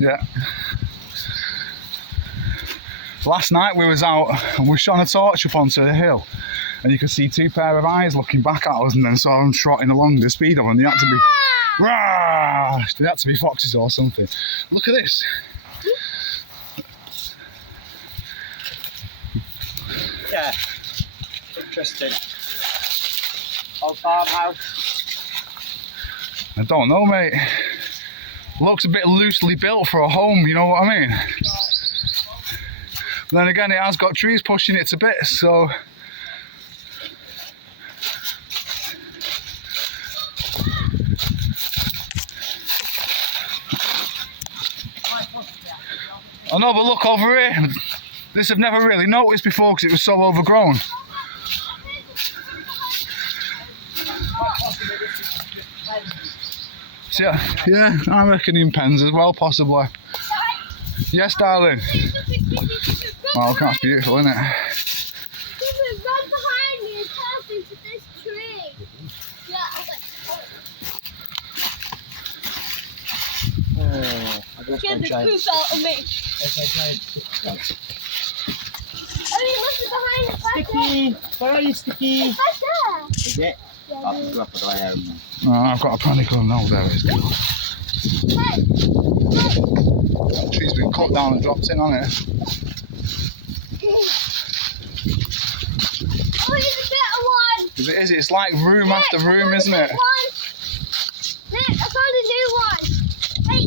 Yeah. Last night we was out and we shone a torch up onto the hill, and you could see two pair of eyes looking back at us, and then saw them trotting along the speedo, and they had to be, rah! They had to be foxes or something. Look at this. Yeah, interesting. Old farmhouse. I don't know, mate. Looks a bit loosely built for a home, you know what I mean? Then again, it has got trees pushing it to bits, so... I know, but look over here. This I've never really noticed before because it was so overgrown. So, yeah, I reckon in pens as well, possibly. Yes, darling. Oh, that's beautiful, isn't it? Run behind me and pass into this tree. Yeah, I was like, get the poop out of me. Oh, you must be behind the back there. Sticky! Where are you, Sticky? It's back there. Is it? Yeah, I'll go up the way home. Oh, I've got a panic on now, there it is. hey, The tree's been cut down and dropped in on it. oh, here's a better one. It's like room after room, isn't it? Look, I found a new one. Hey.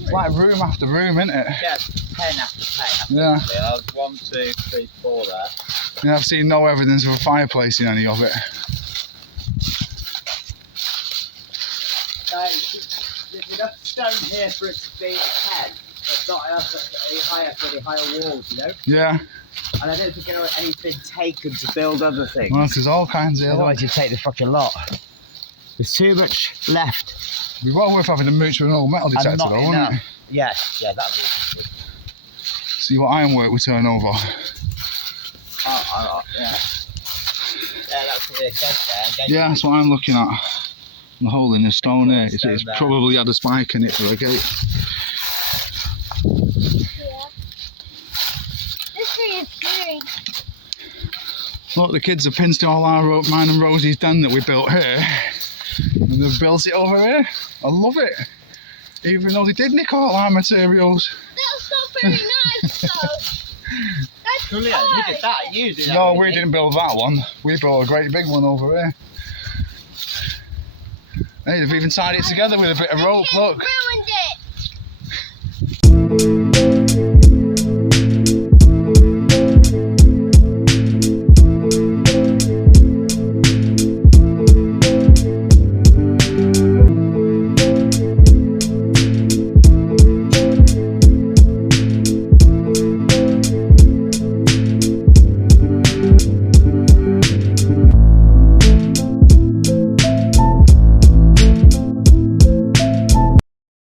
It's like room after room, isn't it? Yeah, pen after pen. Yeah. There's 1, 2, 3, 4 there. Yeah, I've seen no evidence of a fireplace in any of it. There's enough stone here for it to be a pen, but not enough for the higher walls, you know? Yeah. And I don't think anything taken to build other things. Well, there's all kinds here. Otherwise you'd take the fucking lot. There's too much left. It'd be well worth having a mooch with an old metal detector, And not though, wouldn't enough. it? Yeah, that'd be good. See what ironwork we turn over. Yeah. Yeah, that's the gate there. Yeah, that's what I'm looking at. The hole in the stone there. It's Stone there. probably had a spike in it for a gate. Yeah. This tree is scary. Look, the kids have pinched all mine and Rosie's den that we built here. And they've built it over here. I love it. Even though they did nick all our materials. That's not very nice, though. That's Julia, you did that. You did that. No, we didn't build that one. We built a great big one over here. Hey, they've even tied it together with a bit of rope, look. Ruined it.